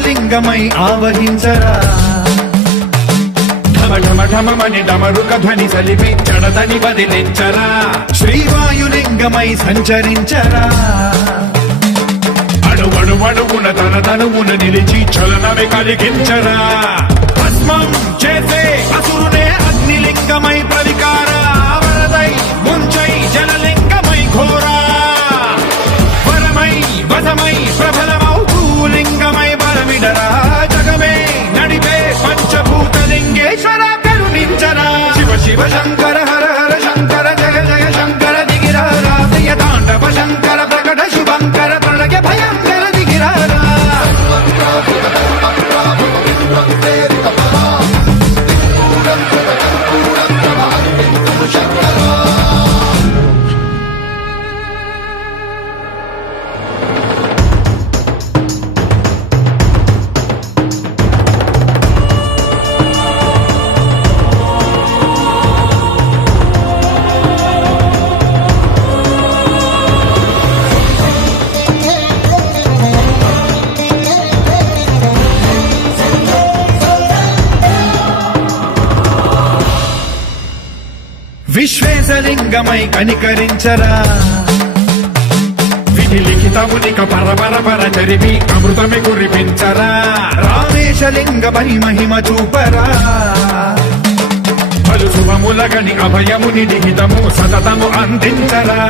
ఆకాశలింగమై ఆవహించరా ఢమఢమఢమని డమరుక ధ్వని సలిపి జడదని బదిలించరా శ్రీవాయులింగమై సంచరించరా అడువడువడువున తన తనువున నిలిచి చలనమే కలిగించరా భస్మం చేసే అసురునే అగ్నిలింగమై ప్రవికారా వరదై ముంచై జలలింగమై ఘోరా వరమై వసమై ప్రబలమౌ భూలింగమై బలమిడరా జగమే నడిపే పంచభూతలింగేశ్వర కరుణించరా శివ శివ శంకర హర హర శంకర జయ జయ శంకర దిగిరా రాధయ తాండవ శంకర ప్రకట శుభంకర ప్రళయ భయంకర దిగిరారా విశ్వేశలింగమై కనికరించరా విధి లిఖితమునిక పరపర జరిపి అమృతమి కురిపించరా రామేశలింగమై మహిమ చూపరా పలు శుభములగని అభయముని నిహితము సతతము అందించరా